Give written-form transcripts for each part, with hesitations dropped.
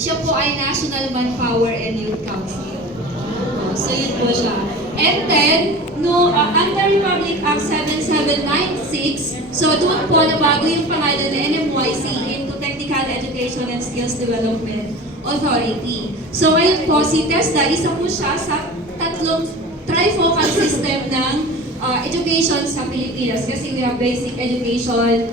siya po ay National Manpower and Youth Council. So yun po siya. And then, under Republic Act 7796, so doon po nabago yung pangalan ng NMYC into Technical Education and Skills Development Authority. So ngayon po, si TESDA, isa po siya sa tatlong trifocal system ng education sa Pilipinas. Kasi we have basic education,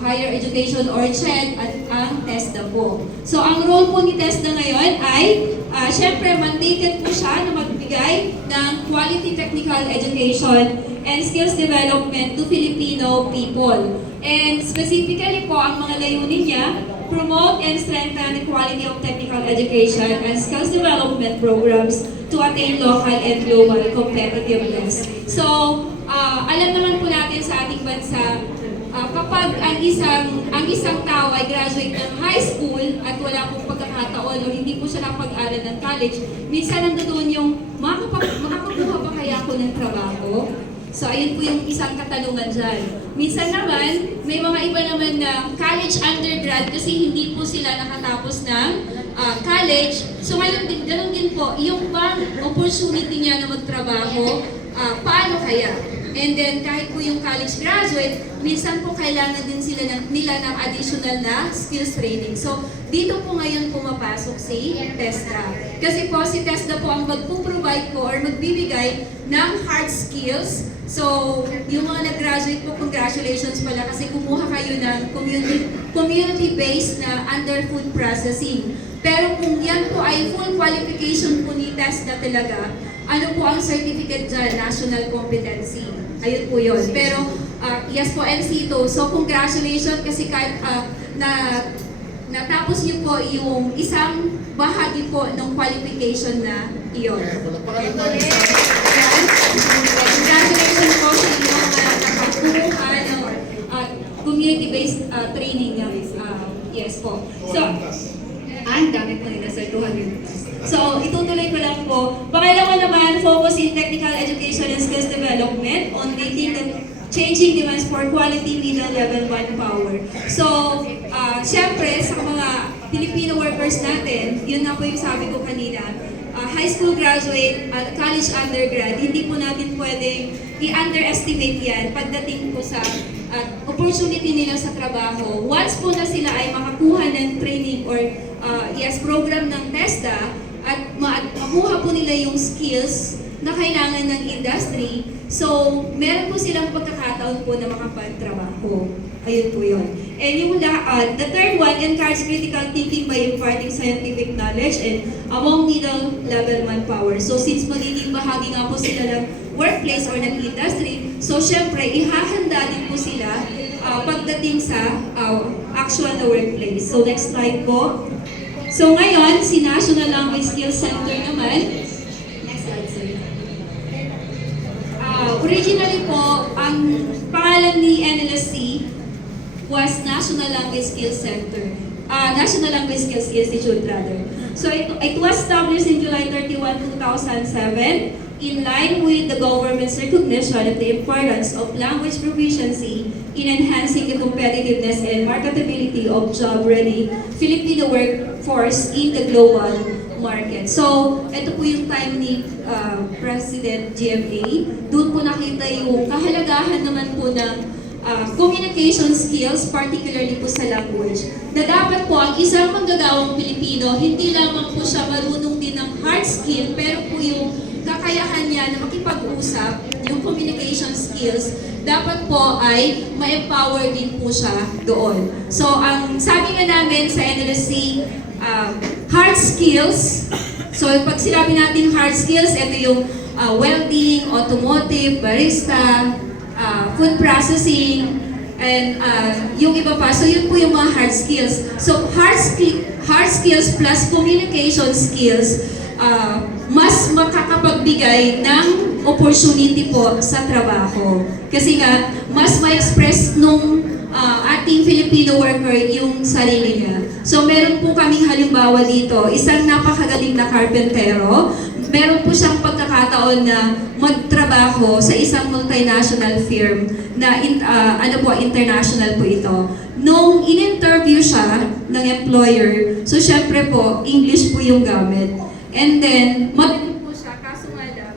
higher education or CHED at ang TESDA po. So ang role po ni TESDA ngayon ay syempre mandated po siya na magbigay ng quality technical education and skills development to Filipino people. And specifically po ang mga layunin niya, promote and strengthen the quality of technical education and skills development programs to attain local and global competitiveness. So, alam naman po natin sa ating bansa, kapag ang isang tao ay graduate ng high school at wala pong pagkakataon o hindi po siya napag-aral ng college, minsan nandoon yung makakakuha pa kaya ako ng trabaho? So, ayun po yung isang katanungan dyan. Minsan naman, may mga iba naman na college undergrad kasi hindi po sila nakatapos ng college. So, ngayon din, ganun din po, yung bang opportunity niya na magtrabaho, paano kaya? And then, kahit po yung college graduate, minsan po kailangan din nila ng additional na skills training. So, dito po ngayon pumapasok si TESDA. Kasi po, si TESDA po ang magpo-provide po or magbibigay ng hard skills. So, yung mga nag-graduate po, congratulations pala kasi kumuha kayo ng community-based na under food processing. Pero kung yan po ay full qualification po ni TESDA talaga, ano po ang certificate dyan? National Competency. Ayun po yun. Pero, yes po, NC2. So, congratulations kasi kahit natapos niyo po yung isang bahagi po ng qualification na iyon. Congratulations po sa inyo na nakakuha ng community-based training. Yes po. So, ang dami po nila, sir, 200. So, itutuloy ko lang po. Pangalawa naman, focus in technical education and skills development on meeting the changing demands for quality middle-level manpower. So, syempre, sa mga Filipino workers natin, yun na po yung sabi ko kanina, high school graduate at college undergrad, hindi po natin pwedeng i-underestimate yan pagdating po sa opportunity nila sa trabaho. Once po na sila ay makakuha ng training or program ng TESDA at makuha po nila yung skills na kailangan ng industry, so meron po silang pagkakataon po na makapagtrabaho. Ayun po yun. And yung the third one, encourage critical thinking by imparting scientific knowledge and among middle-level manpower. So since magiging bahagi nga po sila ng workplace or ng industry, so syempre, ihahanda din po sila pagdating sa actual na workplace. So next slide po. So ngayon, si National Language Skills Center naman. Next slide, sir. Originally po, ang pangalan ni NLSC was National Language Skills Center. National Language Skills Institute, rather. So it was established in July 31, 2007 in line with the government's recognition of the importance of language proficiency in enhancing the competitiveness and marketability of job-ready Filipino workforce in the global market. So, ito po yung time ni President GMA. Doon po nakita yung kahalagahan naman po ng communication skills, particularly po sa language. Na dapat po ang isang manggagawang Pilipino, hindi lamang po siya marunong din ng hard skill, pero po yung kakayahan niya na makipag-usap, yung communication skills, dapat po ay ma-empower din po siya doon. So, ang sabi nga namin sa NLSC, hard skills, so pag sinabi natin hard skills, ito yung welding, automotive, barista, food processing, and yung iba pa. So, yun po yung mga hard skills. So, hard skills plus communication skills, mas makakapagbigay ng opportunity po sa trabaho. Kasi nga, mas ma-express nung ating Filipino worker yung sarili niya. So, meron po kaming halimbawa dito, isang napakagaling na karpentero, meron po siyang pagkakataon na magtrabaho sa isang multinational firm na international po ito. Nung in-interview siya ng employer, so syempre po, English po yung gamit. And then, magaling po siya, kaso nga lang,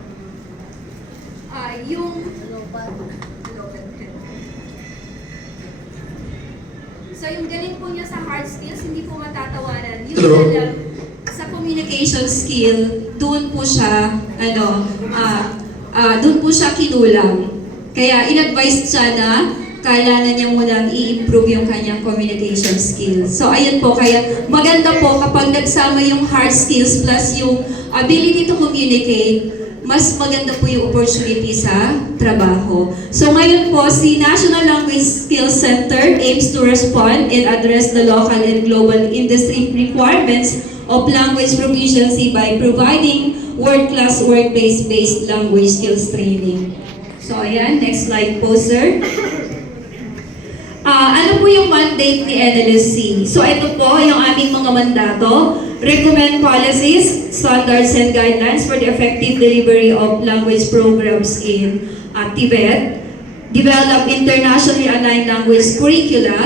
So yung galing po niya sa hard skills, hindi po matatawaran. Yung lang, sa communication skill, doon po siya, doon po siya kinulang. Kaya in-advise siya na kailangan niya munang i-improve yung kanyang communication skills. So ayun po, kaya maganda po kapag nagsama yung hard skills plus yung ability to communicate, mas maganda po yung opportunity sa trabaho. So ngayon po, si National Language Skills Center aims to respond and address the local and global industry requirements of language proficiency by providing world-class workplace-based language skills training. So ayan, next slide po, sir. Ano po yung mandate ni NLSC? So ito po yung aming mga mandato. Recommend policies, standards, and guidelines for the effective delivery of language programs in Tibet. Develop internationally aligned language curricula.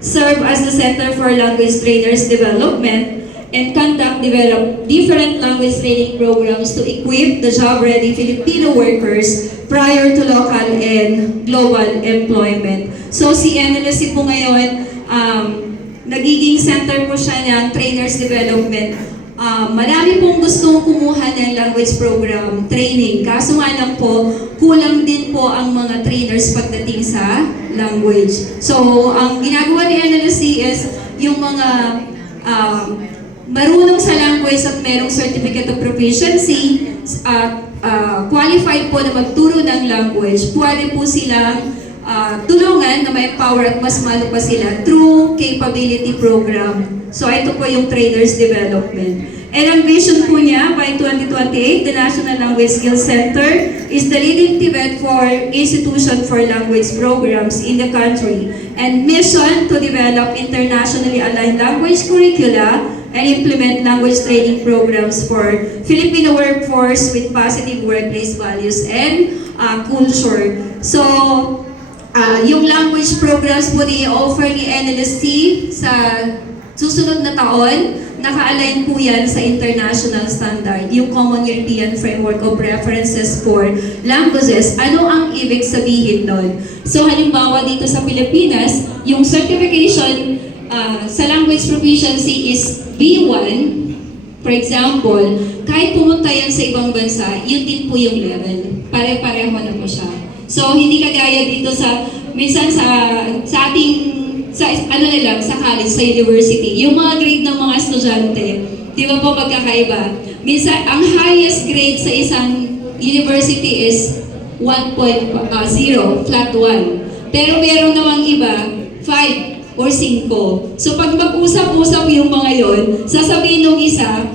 Serve as the Center for Language Trainers Development. And develop different language training programs to equip the job-ready Filipino workers prior to local and global employment. So si NLSC po ngayon, nagiging center po siya ng trainers development. Marami pong gustong kumuha ng language program training. Kaso nga lang po, kulang din po ang mga trainers pagdating sa language. So ang ginagawa ni NLSC is yung mga marunong sa language at merong certificate of proficiency, qualified po na magturo ng language, pwede po silang tulungan na ma-empower at mas malo pa sila through capability program. So ito po yung trainers development. And ang vision po niya, by 2028, the National Language Skills Center is the leading Tibet institution for language programs in the country, and mission to develop internationally aligned language curricula and implement language training programs for Filipino workforce with positive workplace values and culture. So, yung language programs po ni-offer ni NLSC sa susunod na taon, naka-align po yan sa international standard, yung Common European Framework of References for Languages. Ano ang ibig sabihin nun? So, halimbawa dito sa Pilipinas, yung certification sa language proficiency is B1, for example, kahit pumunta yan sa ibang bansa, yun din po yung level. Pare-pareho na po siya. So, hindi kagaya dito minsan sa ating, sa college, sa university, yung mga grade ng mga estudyante, di ba po magkakaiba? Minsan, ang highest grade sa isang university is 1.0, flat 1. Pero meron namang iba, 5 or 5. So pag mag-usap-usap yung mga yon, sasabihin ng isa,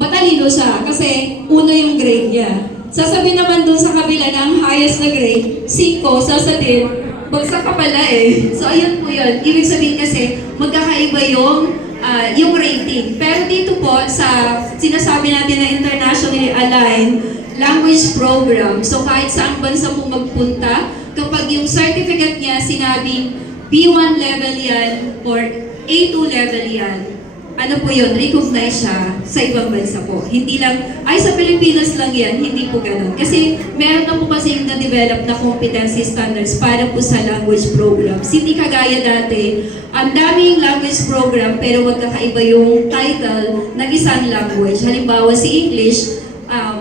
matalino siya kasi una yung grade niya. Sasabihin naman dun sa kabila na ang highest na grade, 5, sasabihin, bagsak ka pala eh. So ayun po yun. Ibig sabihin kasi, magkakaiba yung rating. Pero dito po, sa sinasabi natin na internationally aligned language program, so kahit saang bansa po magpunta, kapag yung certificate niya sinabing B1 level yan or A2 level yan, ano po yun, recognize siya sa ibang bansa po. Hindi lang, ay sa Pilipinas lang yan, hindi po ganun. Kasi meron na po kasi yung na-develop na competency standards para po sa language programs. Hindi kagaya dati, ang daming language program pero magkakaiba yung title ng isang language. Halimbawa si English,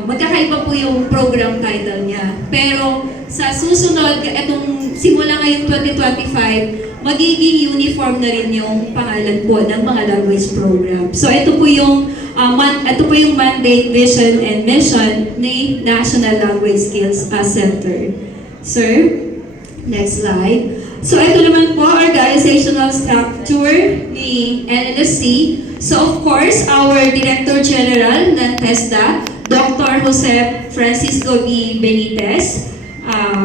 magkakaiba po yung program title niya. Pero sa susunod, itong simula ngayon 2025, magiging uniform na rin yung pangalan po ng mga language program. So ito po yung mandate, vision, and mission ni National Language Skills Center. Sir, next slide. So ito naman po organizational structure ni NLSC. So of course, our Director General ng TESDA, Dr. Jose Francisco B. Benitez.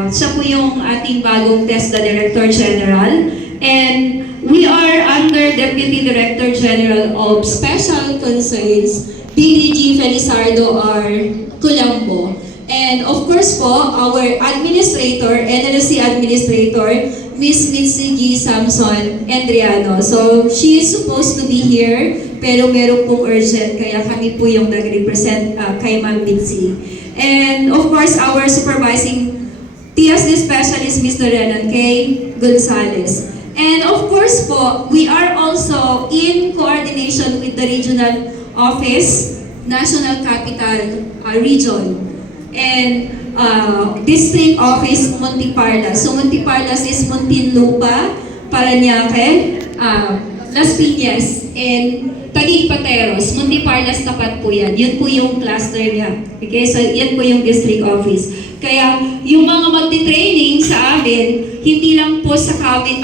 Siya po yung ating bagong TESDA Director General. And we are under Deputy Director General of Special Concerns, BDG Felizardo R. Colombo. And of course po, our administrator, NLC Administrator, Miss Mitzi G. Samson Endriano. So, she is supposed to be here, pero meron pong urgent, kaya kami po yung nag-represent kay Ma'am Mitzi. And of course, our supervising TSD specialist, Mr. Renan K. Gonzalez. And of course po, we are also in coordination with the regional office, National Capital Region, and District Office Montiparlas. So Montiparlas is Muntinlupa, Parañaque, Las Piñas, and Taguig Pateros. Montiparlas tapat po yan. Yun po yung cluster niya. Okay, so yan po yung district office. Kaya yung mga magti-training sa amin, hindi lang po sa amin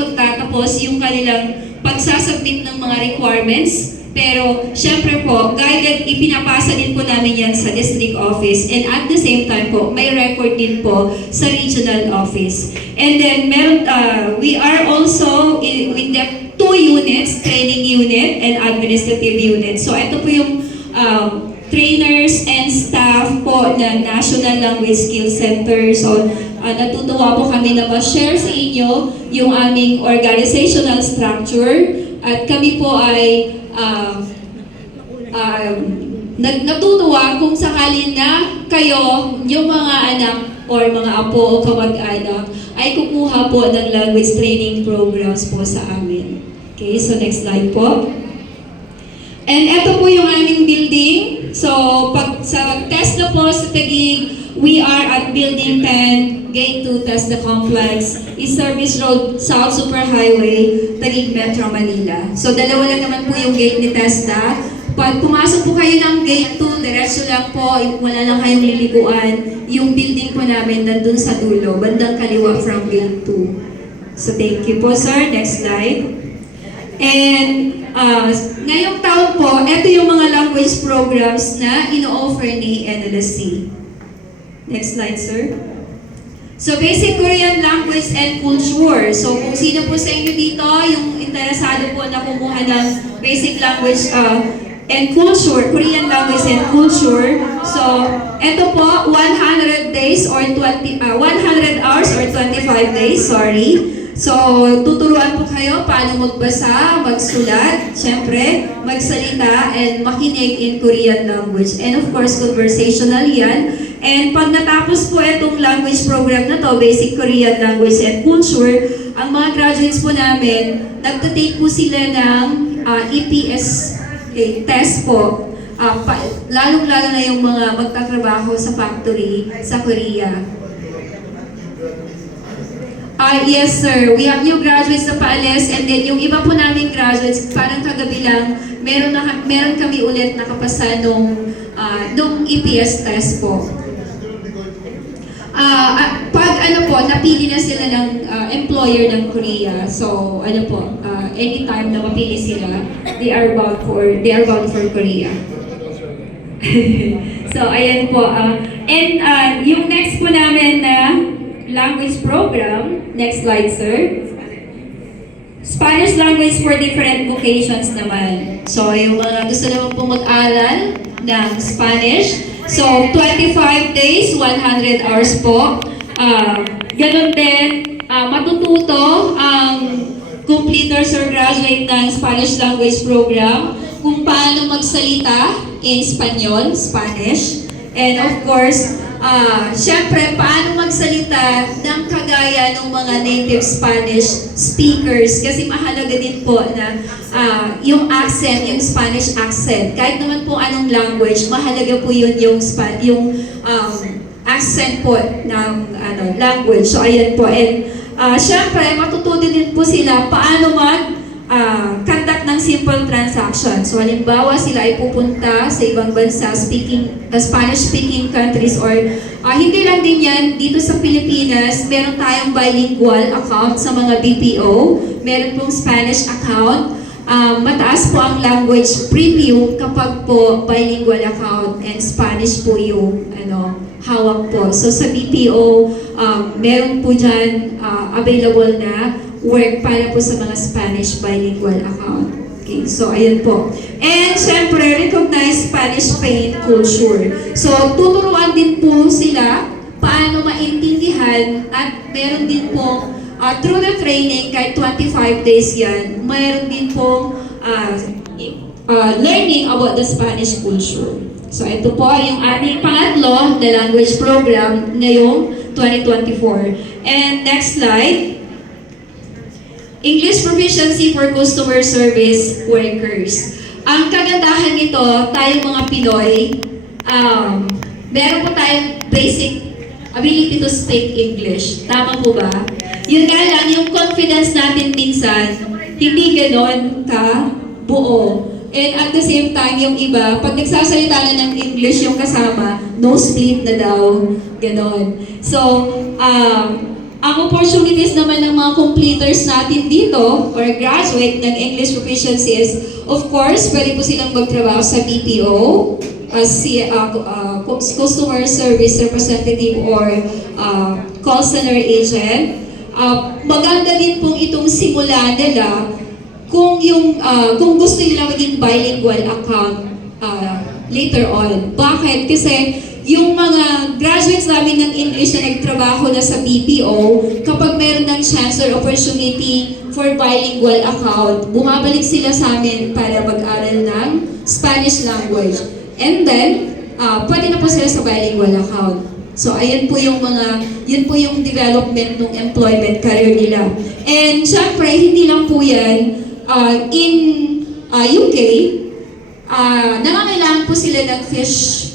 magtatapos yung kanilang pagsasubmit ng mga requirements. Pero, syempre po, guided, ipinapasa din po namin yan sa district office. And at the same time po, may record din po sa regional office. And then, we are also with the 2 units, training unit and administrative unit. So, ito po yung trainers and staff po ng National Language Skills Center. So, natutuwa po kami na ma-share sa inyo yung aming organizational structure. At kami po ay natutuwa kung sakali na kayo, yung mga anak or mga apo o kamag-anak ay kukuha po ng language training programs po sa amin. Okay, so next slide po. And ito po yung aming building. So, pag sa test na po sa Taguig, we are at Building 10, Gate 2, TESDA Complex, East Service Road, South Superhighway, Taguig, Metro Manila. So, dalawa lang naman po yung gate ni TESDA. Pag pumasok po kayo ng Gate 2, diretso lang po, wala lang kayong liliguan. Yung building po namin nandun sa dulo, bandang kaliwa from Gate 2. So, thank you po, sir. Next slide. And ngayong taon po, ito yung mga language programs na ino-offer ni NLSC. Next slide, sir. So, basic Korean language and culture. So, kung sino po sa inyo dito, yung interesado po na kumuha ng basic language and culture, Korean language and culture. So, ito po, 100 days or 100 hours or 25 days, sorry. So, tuturuan po kayo paano magbasa, magsulat, syempre, magsalita, and makinig in Korean language. And of course, conversational yan. And pag natapos po itong language program na to, Basic Korean Language and Culture, ang mga graduates po namin, nagtatake po sila ng EPS test po. Lalong-lalo na yung mga magtatrabaho sa factory sa Korea. Yes, sir. We have new graduates na paalis, and then yung iba po naming graduates, parang kagabi lang, meron kami ulit nakapasa nung EPS test po. Pag napili na sila ng employer ng Korea, so anytime na mapili sila, they are bound for Korea. So, ayan po. And yung next po namin na language program. Next slide, sir. Spanish language for different vocations naman. So, yung mga gusto naman pong mag-aral ng Spanish. So, 25 days, 100 hours po. Ganon din, matututo ang completers or graduate ng Spanish language program kung paano magsalita in Espanyol, Spanish. And of course, syempre, paano magsalita ng kagaya ng mga native Spanish speakers. Kasi mahalaga din po na yung accent, yung Spanish accent. Kahit naman po anong language, mahalaga po yun yung accent po ng language. So, ayan po. And syempre, matututo din po sila paano conduct ng simple transaction. So, halimbawa, sila ay pupunta sa ibang bansa, Spanish-speaking countries, or hindi lang din yan, dito sa Pilipinas, meron tayong bilingual account sa mga BPO, meron pong Spanish account, mataas po ang language premium kapag po bilingual account and Spanish po yung hawak po. So, sa BPO, meron po dyan available na work para po sa mga Spanish bilingual account. Okay, so ayun po. And syempre, recognize Spanish paint culture. So tuturuan din po sila paano maintindihan at meron din po through the training, kahit 25 days yan, mayroon din po learning about the Spanish culture. So ito po yung aming pangatlo, the language program ngayong 2024. And next slide. English proficiency for customer service workers. Ang kagandahan nito, tayong mga Pinoy, meron po tayong basic ability to speak English. Tama po ba? Yun nga lang, yung confidence natin minsan, hindi ganon ka buo. And at the same time, yung iba, pag nagsasalita na ng English yung kasama, no split na daw. Ganon. So, ang opportunities naman ng mga completers natin dito or graduate ng English proficiency is, of course, pwede po silang magtrabaho sa BPO as customer service representative or call center agent. Maganda din pong itong simula nila kung gusto nila maging bilingual account later on. Bakit? Kasi yung mga graduates namin ng English na nagtrabaho na sa BPO, kapag meron ng chance or opportunity for bilingual account, bumabalik sila sa amin para mag-aral ng Spanish language. And then, pwede na po sila sa bilingual account. So, yun po yung development ng employment career nila. And syempre, hindi lang po yan, in UK, nangangailangan po sila ng fish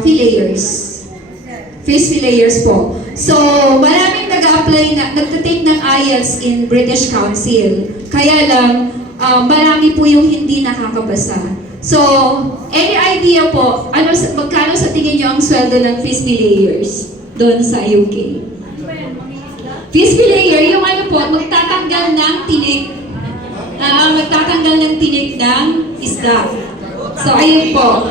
filleters po. So, maraming nagtatake ng IELTS in British Council. Kaya lang, marami po yung hindi nakakabasa. So, any idea po, magkano sa tingin nyo ang sweldo ng fish filleters doon sa UK? Fish filleter, yung po, magtatanggal ng tinik. Magtatanggal ng tinik ng isda. So, ayun po.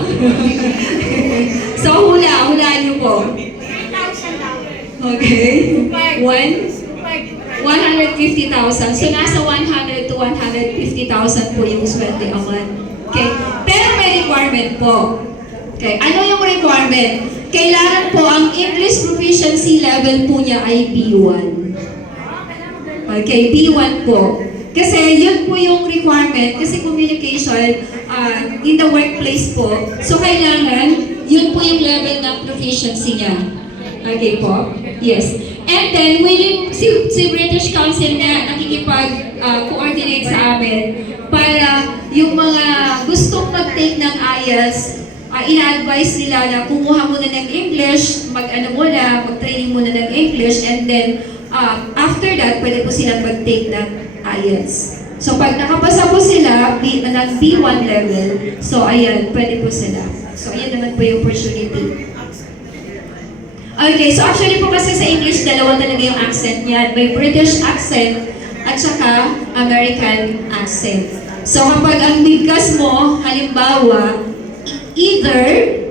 So, hula niyo po. 3,000 Okay. 150,000. So, nasa 100 to 150,000 po yung sweldo a month. Okay. Pero may requirement po. Okay. Ano yung requirement? Kailangan po ang English proficiency level po niya ay B1. Okay, B1 po. Kasi yun po yung requirement, kasi communication in the workplace po. So kailangan, yun po yung level ng proficiency niya. Okay po? Yes. And then, si British Council na nakikipag-coordinate sa amin para yung mga gustong mag-take ng IELTS, ina-advise nila na kumuha muna ng English, mag-training muna ng English, and then after that, pwede po silang mag-take ng IELTS. So, pag nakapasa po sila ng B1 level, so ayan, pwede po sila. So, ayan naman po yung opportunity. Okay, so actually po kasi sa English, dalawa talaga yung accent niyan. May British accent at saka American accent. So, kapag ang bigkas mo, halimbawa, either,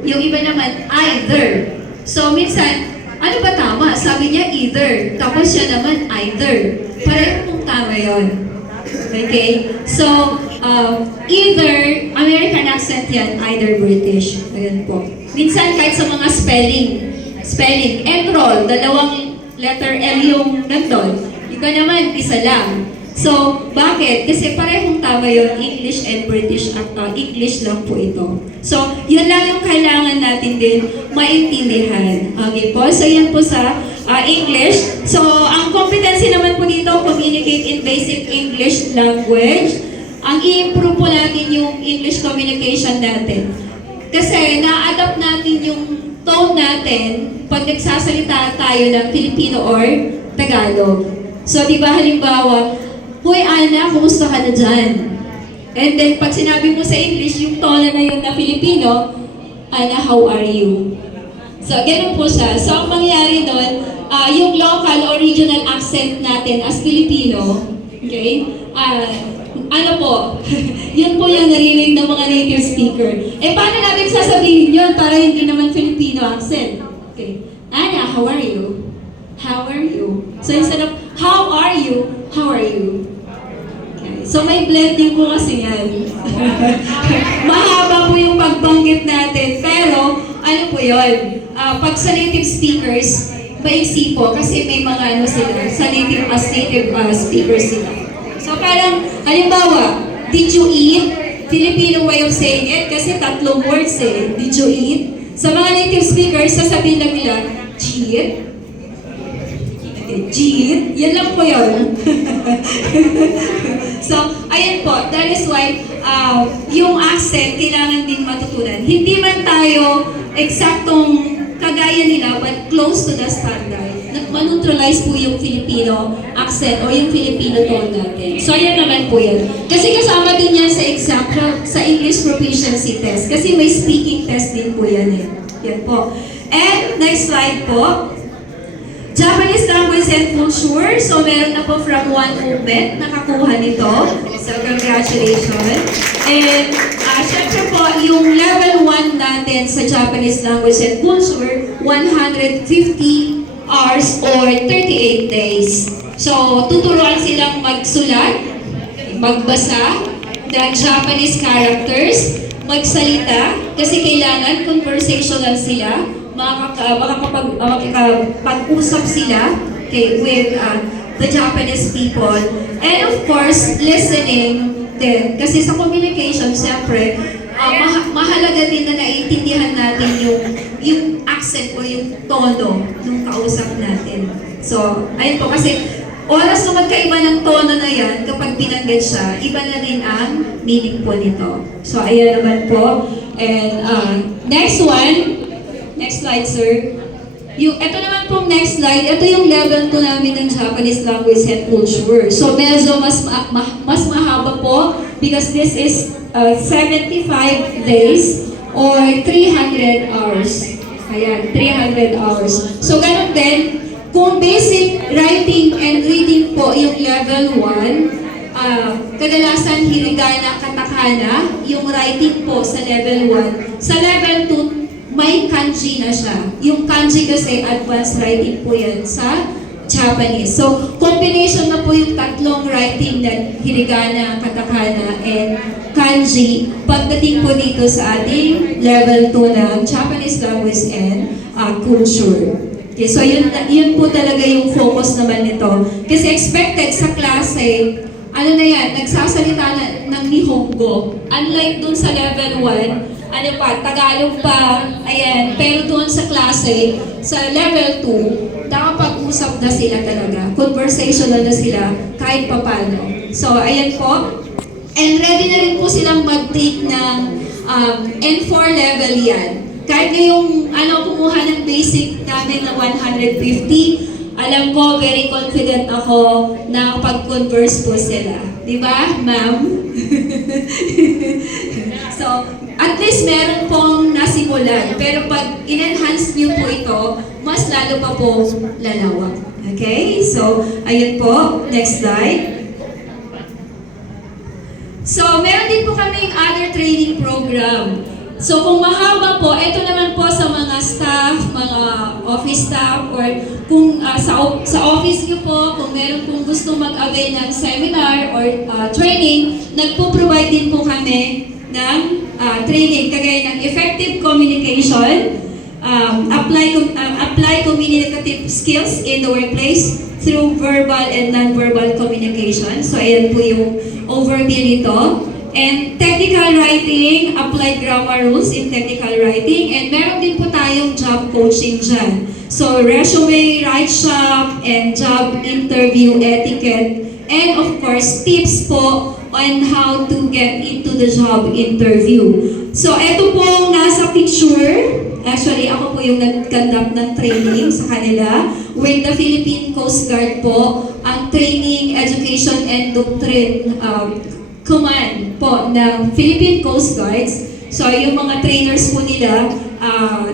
yung iba naman, either. So, minsan, ano ba tama? Sabi niya either. Tapos siya naman either. Pareho pong tama yun. Okay? So, either American accent yan, either British. Ayan po. Minsan kahit sa mga spelling, enroll, dalawang letter L yung nandun. Iba naman, isa lang. So, bakit? Kasi parehong tama yun, English and British at English lang po ito. So, yun lang yung kailangan natin din maintindihan. Okay po? So, yun po sa English. So, ang competency naman po dito, communicate in basic English language. Ang i-improve po natin yung English communication natin. Kasi, na-adapt natin yung tone natin pag nagsasalita tayo ng Filipino or Tagalog. So, di ba halimbawa, Hoy Ana, kumusta ka na dyan? And then, pag sinabi mo sa English, yung tono na yun na Filipino, Ana, how are you? So, ganun po siya. So, ang mangyayari doon, yung local or regional accent natin as Filipino, okay? Ano po, yun po yung narinig ng mga native speaker. Eh, paano natin sasabihin yun para hindi naman Filipino accent? Okay. Ana, how are you? How are you? So, instead of, how are you? How How are you? Okay. So may blending po kasi yan. Mahaba po yung pagbanggit natin, pero ano po yun? Pag sa native speakers, maiksi po kasi may mga ano sila, sa native speakers sila. So parang, halimbawa, did you eat? Filipino way of saying it kasi tatlong words eh. Did you eat? Sa mga native speakers, sasabihin lang nila, cheat. Cheat. Yan lang po yun. So, ayan po. That is why yung accent kailangan din matutunan. Hindi man tayo eksaktong kagaya nila, but close to the standard. Maneutralize po yung Filipino accent o yung Filipino tone natin. So, ayan naman po yan. Kasi kasama din yan sa exam, sa English Proficiency Test. Kasi may speaking test din po yan eh. Yan po. And, next slide po. Japanese language and culture. So, meron na po from one movement nakakuha nito. So, congratulations. And, syempre po, yung level 1 natin sa Japanese language and culture, 150 hours or 38 days. So, tuturuan silang magsulat, magbasa, ng Japanese characters, magsalita, kasi kailangan conversational sila, makakapag-usap sila with the Japanese people. And of course, listening din. Kasi sa communication, siyempre, mahalaga din na naiintindihan natin yung accent o yung tono ng kausap natin. So, ayun po, kasi oras na magkaiba ng tono na yan, kapag binanggit siya, iba na rin ang meaning po nito. So, ayan naman po. And next one, next slide, sir. Ito naman pong next slide, ito yung level 2 namin ng Japanese language and culture. So, medyo mas mahaba po because this is 75 days or 300 hours. Ayan, 300 hours. So, ganun din, kung basic writing and reading po yung level 1, kadalasan hiragana, katakana, yung writing po sa level 1. Sa level 2, may kanji na siya. Yung kanji kasi advanced writing po yan sa Japanese. So, combination na po yung tatlong writing na hiragana, katakana, and kanji pagdating po dito sa ating level 2 ng Japanese language and culture. Okay, so yun po talaga yung focus naman nito. Kasi expected sa klase, ano na yan, nagsasalita na ng Nihongo. Unlike dun sa level 1, ano pa, Tagalog pa, ayan. Pero doon sa klase, sa level 2, nakapag-usap na sila talaga. Conversational na sila kahit papano. So, ayan po. And ready na rin po silang mag-take ng N4 level yan. Kahit ngayong kumuha ng basic namin na 150, alam ko, very confident ako na pag-converse po sila. Di ba, ma'am? So, at least meron pong nasimulan. Pero pag in-enhance niyo po ito, mas lalo pa po lalawak. Okay? So, ayun po. Next slide. So, meron din po kaming other training program. So, kung mahaba po, ito naman po sa mga staff, mga office staff, or kung sa office niyo po, kung meron pong gusto mag-avail ng seminar or training, nagpo-provide din po kami ng training, kagaya ng effective communication, apply communicative skills in the workplace through verbal and non-verbal communication. So, ayan po yung overview nito. And technical writing, applied grammar rules in technical writing. And meron din po tayong job coaching dyan. So, resume, write shop, and job interview etiquette. And of course, tips po on how to get into the job interview. So, eto pong nasa picture. Actually, ako po yung nag-conduct ng training sa kanila with the Philippine Coast Guard po. Ang training, education, and doctrine command po ng Philippine Coast Guards. So, yung mga trainers po nila,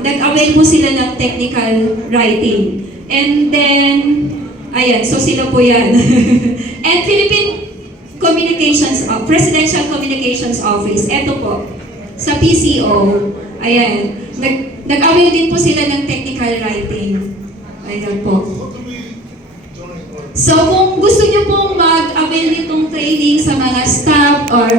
nag-avail po sila ng technical writing. And then, ayan, so sila po yan. And Philippine Presidential Communications Office, eto po, sa PCO, ayan, nag-avail din po sila ng technical writing. Ayan po. So kung gusto nyo pong mag-avail nitong training sa mga staff or